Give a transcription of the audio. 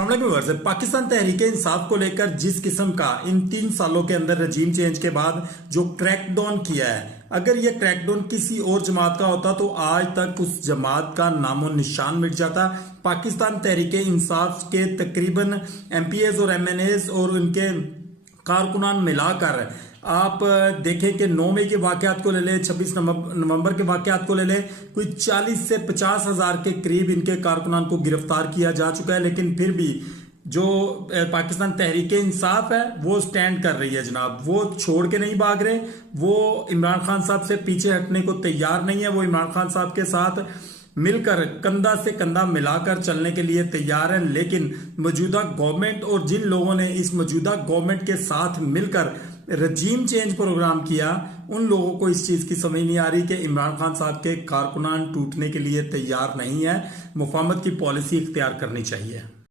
Viewers, Pakistan Tehreek Insaf को लेकर जिस किस्म का इन 3 सालों के अंदर रजीम चेंज के बाद जो क्रैकडाउन किया है, अगर ये क्रैकडाउन किसी और जमात का होता तो आज तक उस जमात का नामो निशान मिट जाता। पाकिस्तान तहरीक इंसाफ के तकरीबन एमपीएस और एमएनएस और उनके कारकुनान मिलाकर आप देखें कि 9 मई के वाकयात को ले लें, 26 नवंबर के वाकयात को ले लें, कोई 40 से 50 हजार के करीब इनके कारकुनान को गिरफ्तार किया जा चुका है। लेकिन फिर भी जो पाकिस्तान तहरीक इंसाफ है वो स्टैंड कर रही है जनाब, वो छोड़ के नहीं भाग रहे, वो इमरान खान साहब से पीछे हटने को तैयार नहीं है, वो इमरान खान साहब के साथ मिलकर कंधा से कंधा मिलाकर चलने के लिए तैयार है। लेकिन मौजूदा गवर्नमेंट और जिन लोगों ने इस मौजूदा गवर्नमेंट के साथ मिलकर रजीम चेंज प्रोग्राम किया, उन लोगों को इस चीज की समझ नहीं आ रही कि इमरान खान साहब के कारकुनान टूटने के लिए तैयार नहीं है, मुफाहमत की पॉलिसी इख्तियार करनी चाहिए।